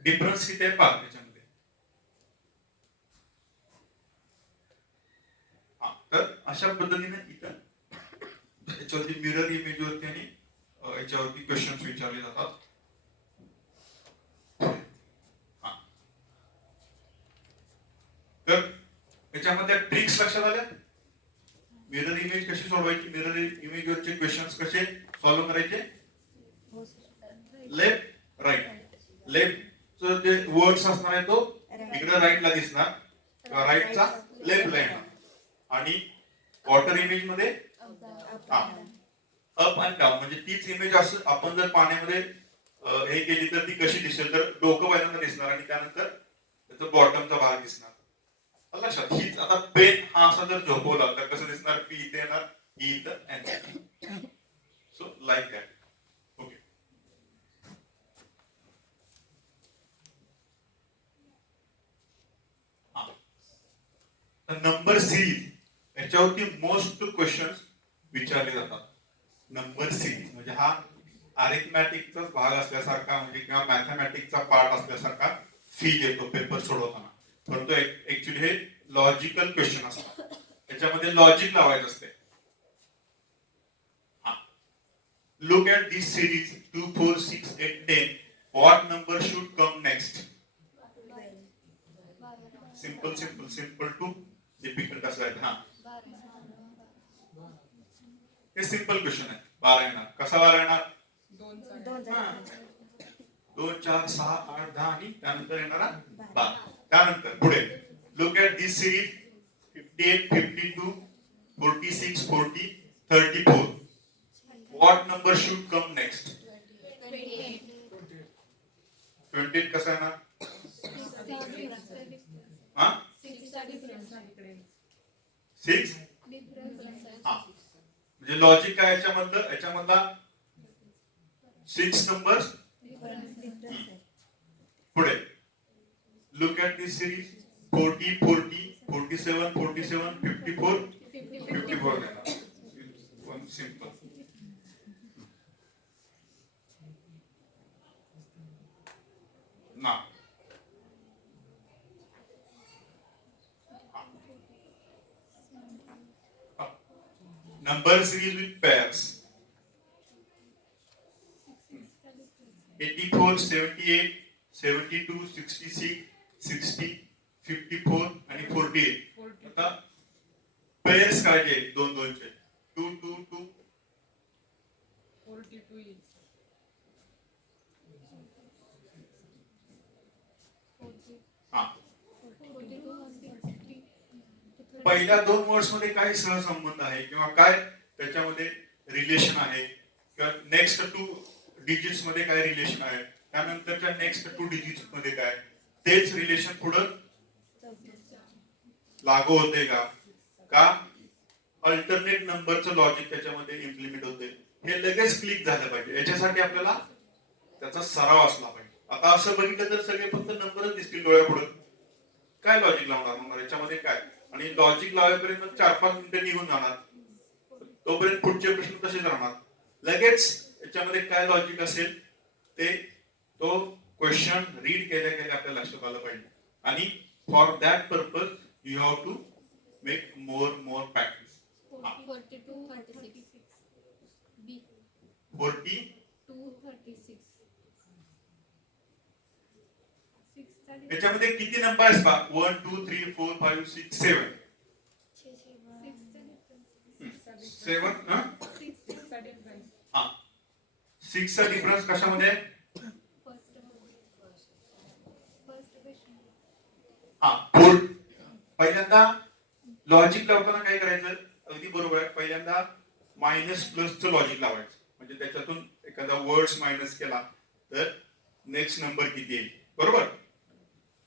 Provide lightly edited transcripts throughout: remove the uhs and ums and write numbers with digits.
Difference किती आहे पहा त्याच्यामध्ये. तर अशा पद्धतीने इथं याच्यावरती मिरर इमेज वरती आणि याच्यावरती क्वेश्चन्स विचारले जातात. तर याच्यामध्ये ट्रिक्स लक्षात आल्या. मिरर इमेज कशी सोडवायची, मिरर इमेज वरचे क्वेश्चन्स कसे सॉल्व्ह करायचे. लेफ्ट राईट, लेफ्ट जे वर्ड्स असणार आहे तो इकडे राईटला दिसणार किंवा राईटचा लेफ्टला येणार. आणि वॉटर इमेज मध्ये अप अँड डाऊन, म्हणजे तीच इमेज असं आपण जर पाण्यामध्ये हे केली तर ती कशी दिसेल, तर डोकं पहिल्यांदा दिसणार आणि त्यानंतर त्याचा बॉटमचा भाग दिसणार. लक्षात. हीच आता पेन हा असा जर झोपवला तर कसं दिसणार, पी इथे येणार, ई इथं and so like that. Okay. Number series याच्यावरती मोस्ट क्वेश्चन्स विचारले जातात. नंबर सिरीज म्हणजे हा अरिथमॅटिकचा भाग असल्यासारखा, म्हणजे किंवा मॅथमॅटिकचा पार्ट असल्यासारखा फील येतो पेपर सोडवताना, परंतु ऍक्च्युली हे लॉजिकल क्वेश्चन असतात. त्याच्यामध्ये लॉजिक लावायचं असते. Look at this series 2, 4, 6, 8, 10. What number should come next. Simple simple simple to difficult असं आहे. हा, हे सिंपल क्वेश्चन आहे. 12 येणार. कसा 12 येणार. 2, 4, 6, 8, 10 आणि त्यानंतर येणारा 12. त्यानंतर पुढे look at this series 58, 52, 46, 40, 34. What number should come next. 28 कसा येणार. हा, 6. म्हणजे लॉजिक काय याच्यामधला 6 नंबर. पुढे लुक ॲट दिस सिरीज 40, 40, 47, 47, 54, 54 येणार. One simple. ना number series with pairs 84, 78, 72, 66, 60, 54 आणि 48. आता पेयर्स काढले 2, 2 चे 2, 2, 2, 42. पहिल्या 2 वर्ड्स मध्ये काय सहसंबंध आहे किंवा काय त्याच्यामध्ये रिलेशन आहे, किंवा नेक्स्ट 2 डिजिट्स मध्ये काय रिलेशन आहे, त्यानंतरच्या नेक्स्ट 2 डिजिट्स मध्ये काय, तेच रिलेशन पुढे लागू होते का अल्टरनेट नंबरचं लॉजिक त्याच्यामध्ये इम्प्लिमेंट होते, हे लगेच क्लिक झालं पाहिजे. याच्यासाठी आपल्याला त्याचा सराव असला पाहिजे. आता असं बघितलं तर सगळे फक्त नंबरच दिसतील डोळ्यापुढे, काय लॉजिक लावणार मग याच्यामध्ये काय. आणि लॉजिक लावेपर्यंत 4-5 मिनिटं निघून जाणार, तोपर्यंत पुढचे प्रश्न तसेच राहणार. लगेच याच्यामध्ये काय लॉजिक असेल ते तो क्वेश्चन रीड केल्या केल्या आपल्याला लक्षात आलं पाहिजे. आणि for that purpose you have to make more practice. 42, 36. B. 42, 36. याच्यामध्ये किती नंबर आहेत पहा. 1, 2, 3, 4, 5, 6, 7. 7 हा 6 चा डिफरन्स कशामध्ये. हा, पहिल्यांदा लॉजिक लावताना काय करायचं, अगदी बरोबर आहे. पहिल्यांदा मायनस प्लसचं लॉजिक लावायचं, म्हणजे त्याच्यातून एखादा वर्ड्स मायनस केला तर नेक्स्ट नंबर किती येईल, बरोबर.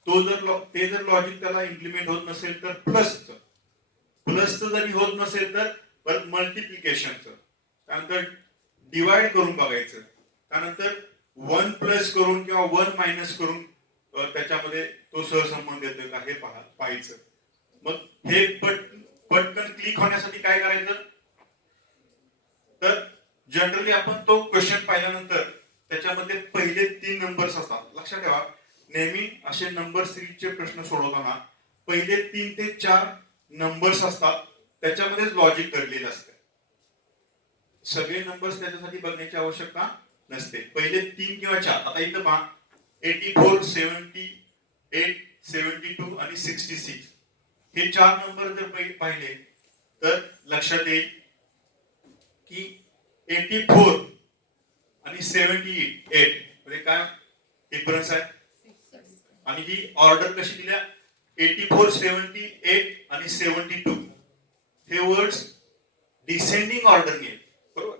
तो जर लॉजिक त्याला इम्प्लिमेंट होत नसेल तर प्लसचं जरी होत नसेल तर परत मल्टिप्लिकेशनचं, त्यानंतर डिवाइड करून बघायचं, त्यानंतर 1 प्लस करून किंवा 1 मायनस करून त्याच्यामध्ये तो सहसंबंध येतोय का हे पाहायचं. मग हे पटकन क्लिक होण्यासाठी काय करायचं, तर जनरली आपण तो क्वेश्चन पाहिल्यानंतर त्याच्यामध्ये पहिले 3 नंबर्स असतात. लक्षात ठेवा, नेहमी असे नंबर सिरीजचे प्रश्न सोडवताना पहिले 3 ते 4 नंबर्स असतात, त्याच्यामध्येच लॉजिक दडलेलं असतं. सगळे नंबर्स त्याच्यासाठी बघण्याची आवश्यकता नसते. पहिले 3 किंवा 4. आता इथं पहा 84, 78, 72 आणि 66 हे 4 नंबर जर पाहिले तर लक्षात येईल की 84 आणि 78 मध्ये काय डिफरन्स आहे. आणि ही ऑर्डर कशी दिल्या 84, 78 आणि 72 हे वर्ड्स डिसेंडिंग ऑर्डर ने, बरोबर.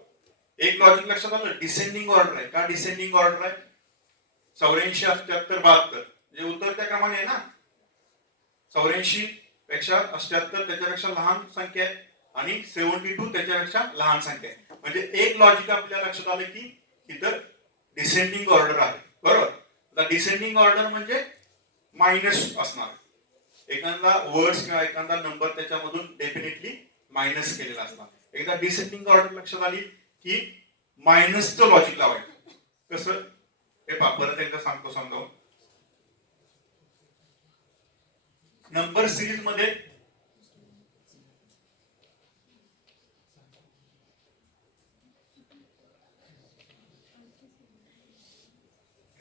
एक लॉजिक लक्षात आलं, डिसेंडिंग ऑर्डर आहे. का डिसेंडिंग ऑर्डर आहे? 84, 78, 72 म्हणजे उतरत्या क्रमाने आहे ना. 84 पेक्षा 78 त्याच्यापेक्षा लहान संख्या आहे आणि 72 त्याच्यापेक्षा लहान संख्या आहे. म्हणजे एक लॉजिक आपल्या लक्षात आलं की इथं डिसेंडिंग ऑर्डर आहे, बरोबर. आता डिसेंडिंग ऑर्डर म्हणजे मायनस असणार. एखादा वर्ड्स किंवा एखादा नंबर त्याच्यामधून डेफिनेटली मायनस केलेला असणार. एकदा डिसेंडिंग ऑर्डर लक्षात आली की मायनसचं लॉजिक लावायचं. कसं हे पहा, परत एकदा सांगतो समजावून. नंबर सिरीज मध्ये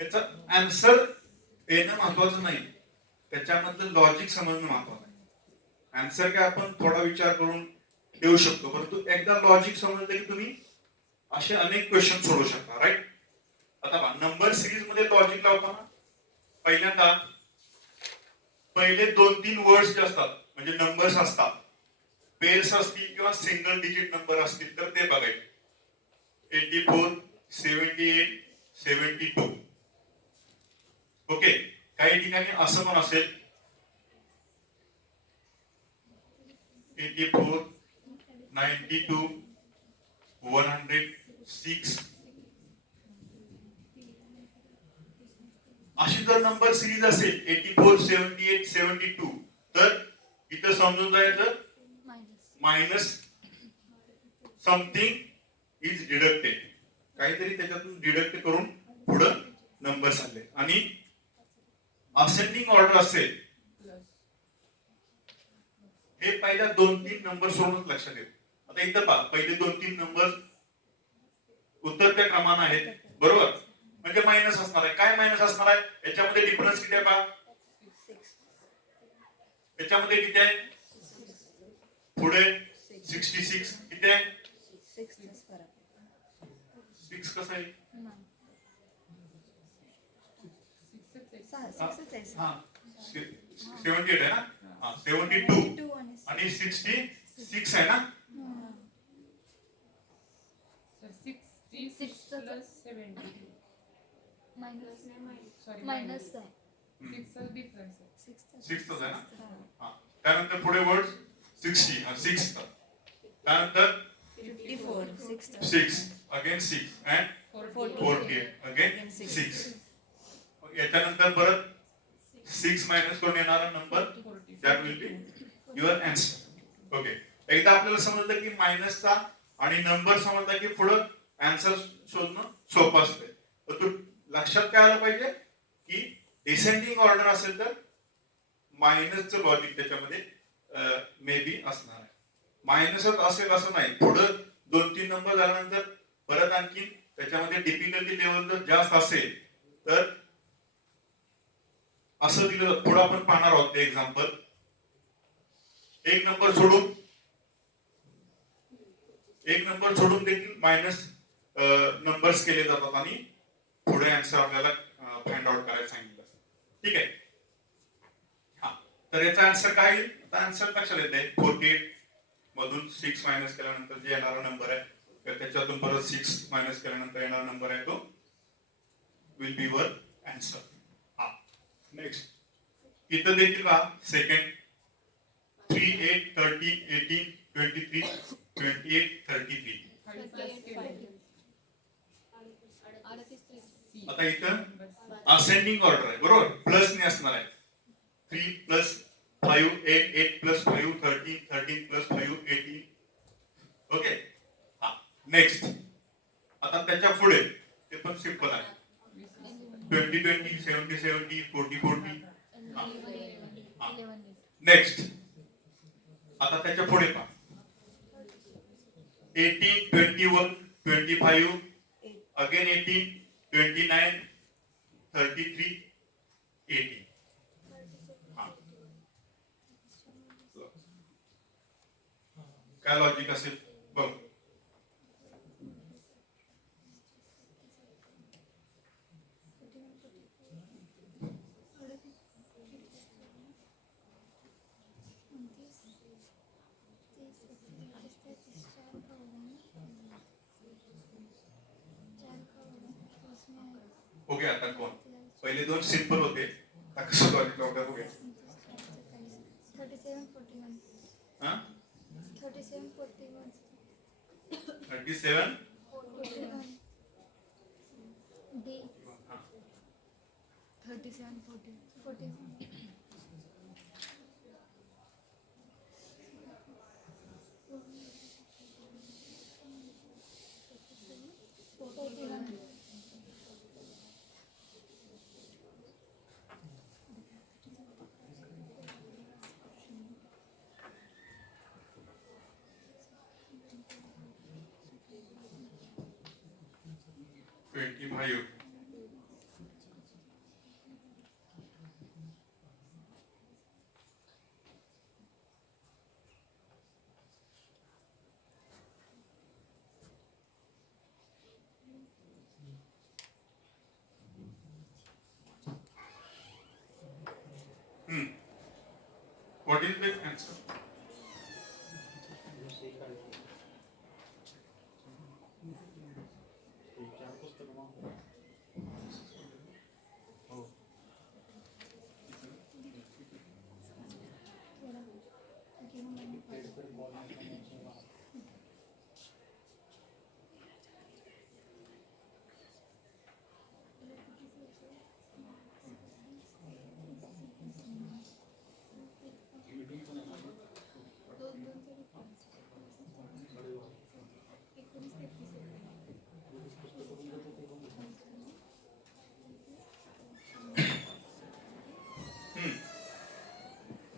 याचा आन्सर येणं महत्वाचं नाही, त्याच्यामधलं लॉजिक समजणं महत्वाचं आहे. आन्सर काय आपण थोडा विचार करून देऊ शकतो, परंतु एकदा लॉजिक समजलं की तुम्ही असे अनेक क्वेश्चन सोडवू शकता, राईट. आता पहा, नंबर सिरीज मध्ये लॉजिक लावताना पहिल्यांदा पहिले 2-3 वर्ड्स जे असतात म्हणजे नंबर्स असतात, पेर्स असतील किंवा सिंगल डिजिट नंबर असतील तर ते बघायचे. 84, 78, 72. ओके. काही ठिकाणी असं पण असेल 84, 92, 106. अशी जर नंबर सिरीज असेल 84, 78, 72 तर इथं समजून जायचं मायनस समथिंग इज डिडक्टेड. काहीतरी त्याच्यातून डिडक्ट करून पुढं नंबर आले. आणि असेंडिंग ऑर्डर असेल हे पहिल्या 2-3 नंबर सोडून लक्षात येईल. आता इथं पहा, पहिले 2-3 नंबर उतरत्या क्रमाने आहेत, बरोबर. म्हणजे मायनस असणार आहे. काय मायनस असणार आहे? याच्यामध्ये डिफरन्स किती आहे पहा. याच्यामध्ये किती आहे? पुढे 66 किती आहे? 6 कसं आहे? हा 78 आहे ना. हा 72 आणि 66 आहे ना. 6 plus 70 मायनस आहे. 6 आहे ना. हा त्यानंतर पुढे वर्ड 60 हा 6 त्यानंतर 6 अगेन 6 and 48 अगेन 6. याच्यानंतर परत 6 मायनस करून येणारा number that will be your answer. Okay. एकदा आपल्याला समजलं की मायनसचा आणि नंबर समजला की पुढं आन्सर शोधणं सोपं असते. तर तू लक्षात काय आलं पाहिजे की डिसेंडिंग ऑर्डर असेल तर मायनसचं लॉजिक त्याच्यामध्ये मे बी असणार आहे. मायनसच असेल असं नाही, पुढं 2-3 नंबर झाल्यानंतर परत आणखी त्याच्यामध्ये डिफिकल्टी लेवल जर जास्त असेल तर असं दिलं. पुढे आपण पाहणार आहोत ते एक्झाम्पल. एक नंबर सोडून देखील मायनस नंबर्स केले जातात आणि पुढे आन्सर आपल्याला फाइंड आउट करायला सांगितलं. ठीक आहे. हा तर याचा आन्सर काय येईल? आता आन्सर लक्षात येते 48 मधून 6 मायनस केल्यानंतर जे येणारा नंबर आहे तर त्याच्यातून परत 6 मायनस केल्यानंतर येणारा नंबर आहे तो विल बी वर आन्सर. हा नेक्स्ट इथं देखील पहा सेकंड 3, 8, 13, 18, 23, 28, 33. आता इथं असेंडिंग ऑर्डर आहे, बरोबर. प्लस ने असणार आहे. 3 प्लस 5 8, 8 प्लस 5 13, 13 प्लस 5 18. ओके. हा नेक्स्ट आता त्याच्या पुढे ते पण सिंपल आहे 20-20, 70-70, 40-40. 11 नेक्स्ट आता त्याच्या पुढे पहा 18, 21, 25, अगेन 18, 29, 33, 18. काय लॉजिक असेल बघ. ओके आता कोण पहिले दोन सिंपल होते आता कसं लॉजिक लावतात बघूया. 37 41 हा 37 41 37 41 D 37 40 41 41 25. What is the answer?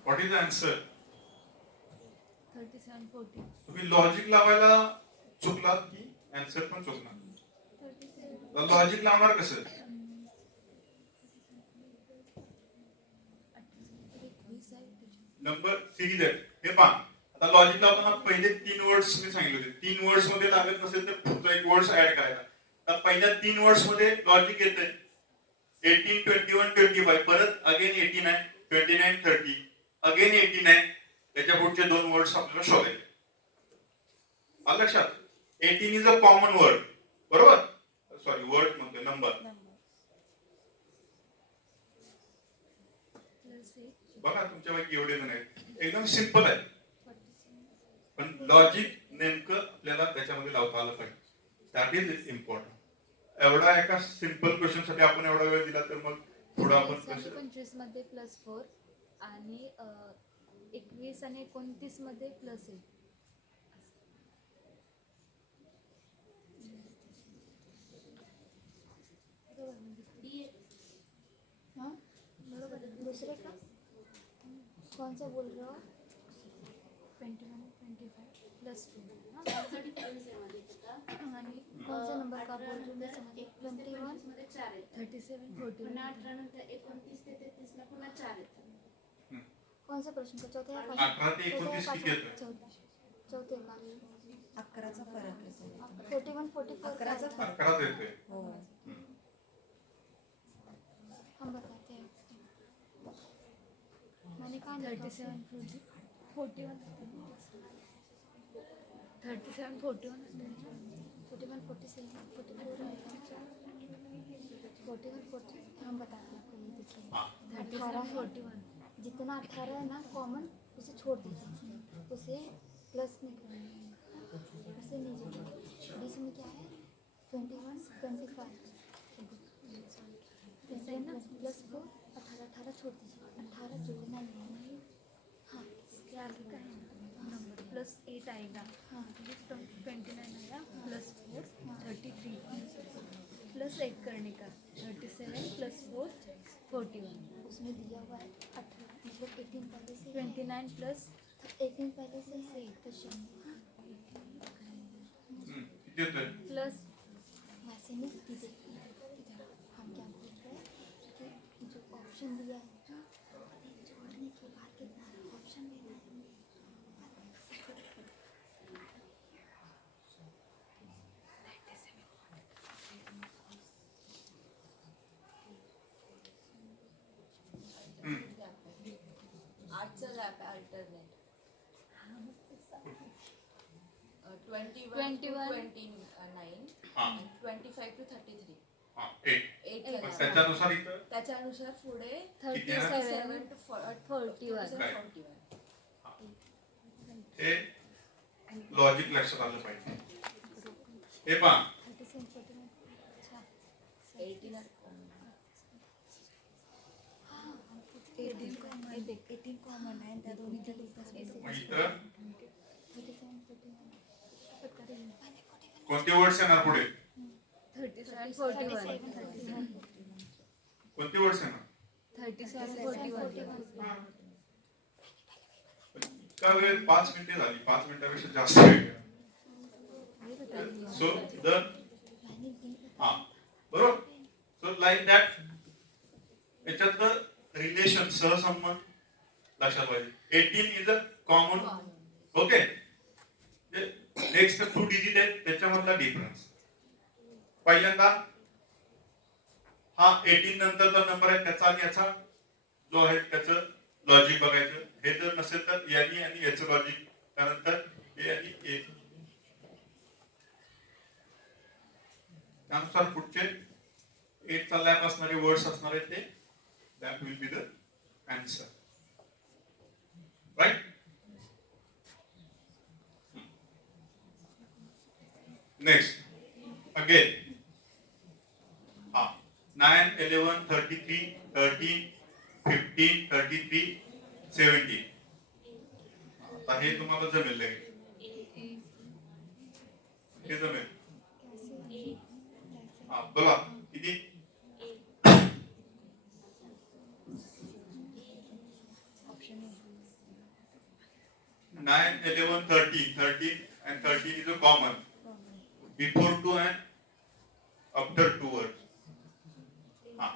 What is the answer? 37 40 तुम्ही लॉजिक लावायला चुकलात की आन्सर पण चुकणार. लॉजिक लावणार कसं? नंबर सिरीज आहे हे पहा. आता लॉजिक लावताना पहिले 3 वर्ड्स मी सांगितले होते. 3 वर्ड्स मध्ये लागत नसेल तर पुढचा एक वर्ड्स ऍड करायचा. तर पहिल्या 3 वर्ड्स मध्ये लॉजिक येते 18, 21, 25, परत अगेन 89, 29, 30, अगेन 89. त्याच्या पुढचे 2 वर्ड्स आपल्याला शोधायचे. आलं लक्षात? 18 इज अ कॉमन वर्ड, बरोबर? सॉरी वर्ड म्हणतोय नंबर. बघा तुमच्यापैकी एवढे जण आहेत एकदम सिंपल आहे पण लॉजिक नेमकं आपल्याला त्याच्यामध्ये लावता आलं पाहिजे. That is important. एवढा एका सिंपल क्वेश्चन साठी आपण एवढा वेळ दिला तर मग पुढे आपण 25 मध्ये +4 आणि 21 आणि 29 मध्ये +1. हाँ बरोबर. दूसरे का कौन सा बोल रहे हो? 21 25 +4 आणि कौन सा नंबर का बोल रहे हो? 21 37 40 कौन सा प्रश्न का चौथा या 18 ते 29 किती येतं? चौथे का 11चा फरक आहे. 41 44 11चा फरक 11 येतोय. हो. हम बताते हैं. मैंने कहा 37 41 37 41 41 47 44 40 हम बताते हैं आपको. ये देखिए 18 41 जितना 18 है ना कॉमन उसे छोड़ दीजिए, उसे प्लस नहीं करना, उसे नहीं जोड़ना. बीच में क्या है 21 25 जैसे ना +4 18 18 छोड़ दीजिए, 18 जोड़ना नहीं. हाँ इसके आगे का है नंबर +8 आएगा. हाँ 29 आया +4 33 प्लस 1 करने का 37 प्लस 4 41 उसमें दिया हुआ है 18 मतलब 18 पहले से 29 प्लस 18 पहले से है क्वेश्चन किती होतं प्लस वैसे नहीं इधर इधर हम क्या बोलते हैं कि जो ऑप्शन दिया है जोड़ने के बाद कितना ऑप्शन देना है आर्टचा लॅब आहे अल्टरनेट 21 to 29 हा and 25 to 33 हा 8 8 मग त्याच्यानुसार इथं त्याच्यानुसार पुढे 37 to 41 काय? 41 हे लॉजिक लक्षात आलं पाहिजे हे पहा 37 41 अच्छा 18 18 कॉमन आहे त्या दोन्ही मग इथं 37 41 कोणते वर्ड्स येणार पुढे 37 41 कोणते वर्ड्स येणार 37 41 का वेळ 5 मिनिटे झाली 5 मिनिटापेक्षा जास्त वेळ सो द हा बरोबर सो लाईक दॅट याच्यातलं रिलेशन सहसंबंध लक्षात पाहिजे 18 is a common okay next 2 digit आहेत त्याच्यामधला डिफरन्स पहिल्यांदा हा 18 नंतरचा नंबर आहे त्याचा आणि याचा जो आहे त्याचं लॉजिक बघायचं हे जर नसेल तर यांनी आणि याचं लॉजिक त्यानंतर हे आणि हे त्यानुसार पुढचे 8 चा लॅप असणारे वर्ड्स असणारे ते that will be the answer right next again 9 11 33 13 15 33 17 आता हे तुम्हाला जमेल लगेच हे जमेल बोला किती 9 11 13 13 and 13 is a common before 2 and after 2 words हा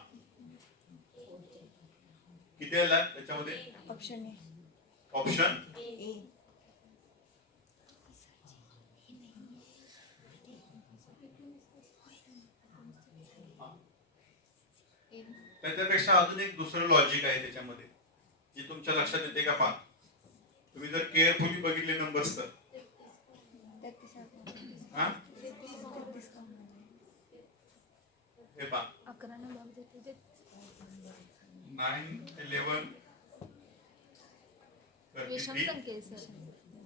किती आला त्याच्यामध्ये ऑप्शन आहे ऑप्शन ए त्याच्यापेक्षा अजून एक दुसरं लॉजिक आहे त्याच्यामध्ये जे तुमच्या लक्षात येते का पहा तुम्ही जर केअरफुली बघितले नंबर्स तर हा हे पहा 11 ने भाग देते ते 9 11 विषम 33 संख्या सर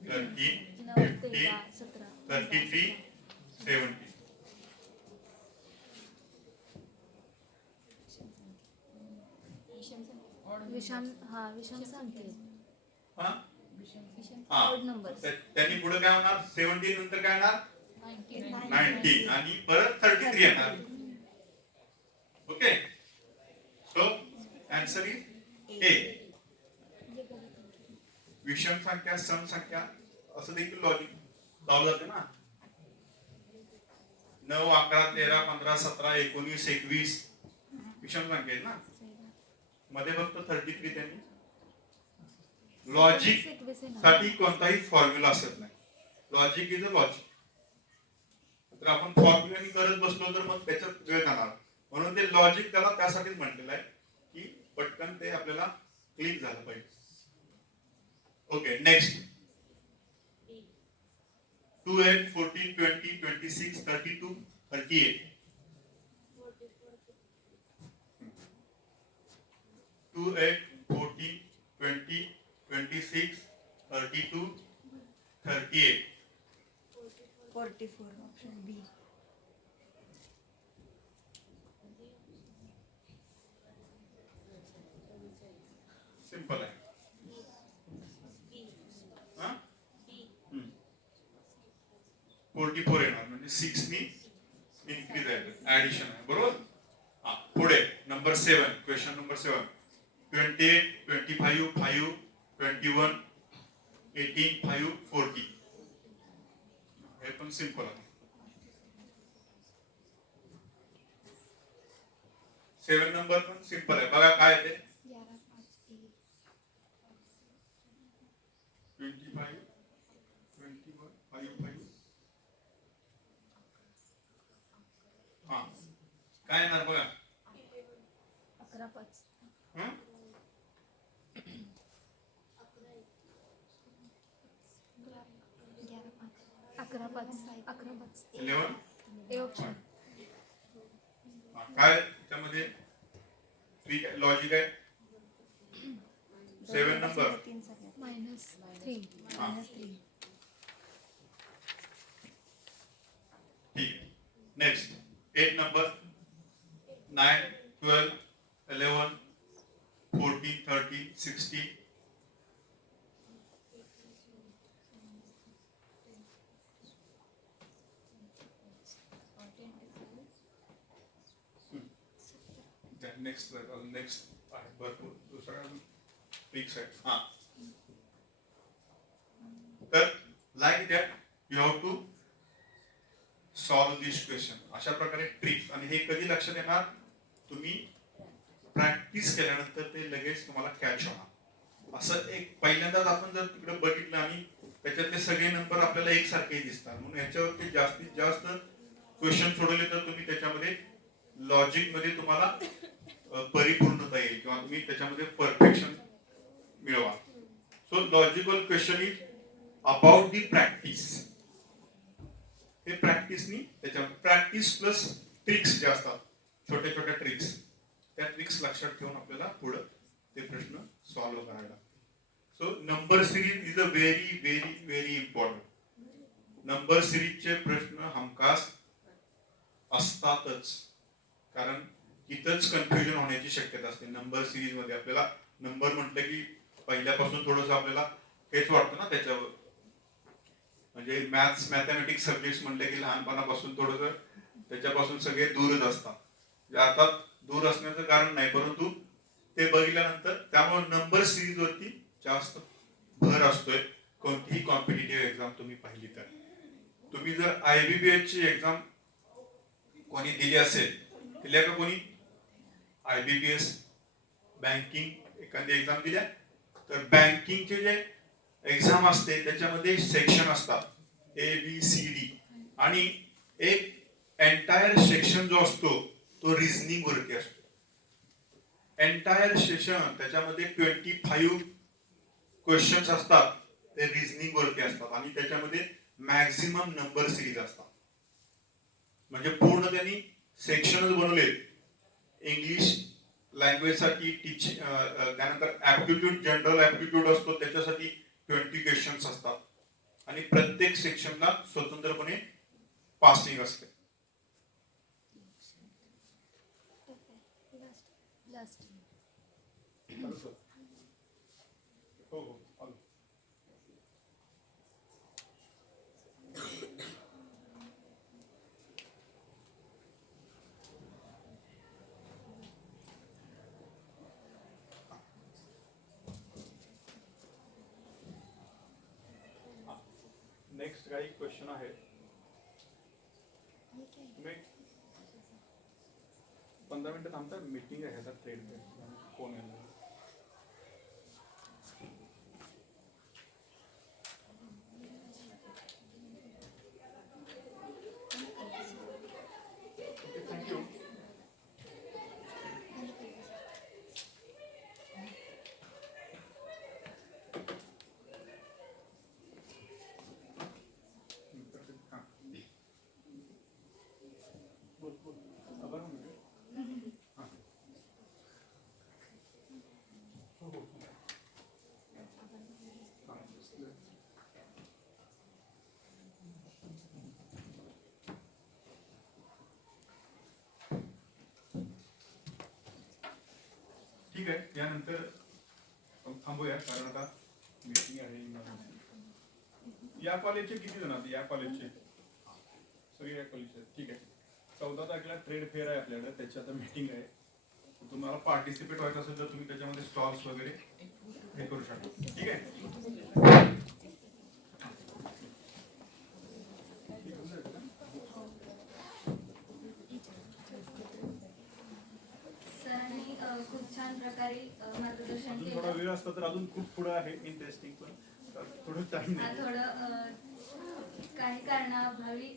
13 9 15 13 17 33 70 विषम संख्या हा विषम हा ओड नंबर्स त्यांनी पुढे काय होणार 17 नंतर काय येणार 90 आणि परत 33 येणार okay so answer is a विषम संख्या सम संख्या असं देखील लॉजिक लावलं जाते ना 9 11 13 15 17 19 21 विषम संख्या आहेत ना मध्ये फक्त 33 त्यांनी लॉजिक साठी कोणताही फॉर्म्युला असत नाही लॉजिक इज अ लॉजिक तर आपण फॉर्म्युलानी करत बसलो तर मग त्याच्यात वेळ जाणार म्हणून ते लॉजिक त्याला त्यासाठीच म्हटलेलं आहे की पटकन ते आपल्याला क्लिक झालं पाहिजे ओके नेक्स्ट 2 8 14 20 26 32 38 2 8 14 20 26 32 38 44 ऑप्शन बी सिंपल आहे हा 44 येणार म्हणजे 6 नी इन्क्रीज आहे ऍडिशन आहे, बरोबर. हा, पुढे नंबर 7, क्वेश्चन नंबर 7. 28, 25, 5, 21, 18, 5, 40. हे पण सिंपल आहे. 7 नंबर पण सिंपल आहे. बघा काय आहे ते. 11 5 1 25, 21, 5, 5. हा, काय येणार बघा. 11 5 हं? 11 5 11 5 11. A option. हा, काय त्यामध्ये लॉजिक आहे. 7 नंबर. 3 सगळ्यात -3 हा, -3. ठीक आहे. Next 8 number. 9, 12, 11, 14, 13, 16. नेक्स्ट आहे भरपूर दुसरा ट्रिक्स आहे. हा, तर like that you have to solve this question. अशा प्रकारे ट्रिक्स. आणि हे कधी लक्षात येणार, तुम्ही प्रॅक्टिस केल्यानंतर ते लगेच तुम्हाला कॅच होणार. असं एक पहिल्यांदाच आपण जर तिकडे बघितलं आणि त्याच्यातले सगळे नंबर आपल्याला एकसारखे दिसतात, म्हणून ह्याच्यावरती जास्तीत जास्त क्वेश्चन सोडवले तर तुम्ही त्याच्यामध्ये लॉजिक मध्ये तुम्हाला परिपूर्णता येईल किंवा तुम्ही त्याच्यामध्ये परफेक्शन मिळवा. So logical question is about the practice. हे प्रॅक्टिसनी त्याच्यामध्ये प्रॅक्टिस प्लस ट्रिक्स जे असतात, छोट्या छोट्या ट्रिक्स, त्या ट्रिक्स लक्षात ठेवून आपल्याला पुढे ते प्रश्न सॉल्व्ह करायला. So number series is a very very very important. Number सिरीजचे प्रश्न हमखास असतातच, कारण इथंच कन्फ्युजन होण्याची शक्यता असते. नंबर सिरीज मध्ये आपल्याला नंबर म्हटलं की पहिल्यापासून थोडंसं आपल्याला हेच वाटतं ना त्याच्यावर, म्हणजे मॅथमॅटिक्स सब्जेक्ट म्हटलं की लहानपणापासून थोडंसं त्याच्यापासून सगळे दूरच असतात. आता दूर असण्याचं कारण नाही, परंतु ते बघितल्यानंतर त्यामुळे नंबर सिरीज वरती जास्त भर असतोय. कोणतीही कॉम्पिटिटिव्ह एक्झाम तुम्ही पाहिली तर, तुम्ही जर IBPS ची एक्झाम कोणी दिली असेल, दिल्या का कोणी IBPS बँकिंग एखादी एक्झाम दिल्या, तर बँकिंगचे जे एक्झाम असते त्याच्यामध्ये सेक्शन असतात ABCD, आणि एक एंटायर सेक्शन जो असतो तो रिझनिंग वरती असतो. एंटायर सेशन त्याच्यामध्ये 25 क्वेश्चन्स असतात, ते रिझनिंग वरती असतात आणि त्याच्यामध्ये मॅक्झिमम नंबर सिरीज असतात. म्हणजे पूर्ण त्यांनी सेक्शनच बनवले. इंग्लिश लँग्वेज साठी टीचिंग, त्यानंतर ऍप्टिट्यूड, जनरल ऍप्टिट्यूड असतो त्याच्यासाठी 20 क्वेश्चन्स असतात आणि प्रत्येक सेक्शनला स्वतंत्रपणे पासिंग असते. लास्ट हो हो, आलो. नेक्स्ट काही क्वेश्चन आहे. तुम्ही 15 मिनिटं थांबता, मीटिंग आहे आता ट्रेड कोण आहे. थँक्यू. ठीक आहे, यानंतर थांबूया कारण आता मीटिंग आहे. या कॉलेजचे किती जण आहेत? या कॉलेजचे सगळे या कॉलेजचे, ठीक आहे. 14 तारखेला ट्रेड फेअर आहे आपल्याकडे, त्याची आता मीटिंग आहे. तुम्हाला पार्टिसिपेट व्हायचं असेल तर तुम्ही त्याच्यामध्ये स्टॉल्स वगैरे हे करू शकता. ठीक आहे. सरांनी खूप छान प्रकारे मार्गदर्शन अजून थोडा केलं. वेळ असता तर अजून खूप पुढे आहे इंटरेस्टिंग, पण थोडं टाइम थोडं काही कारणाअभावी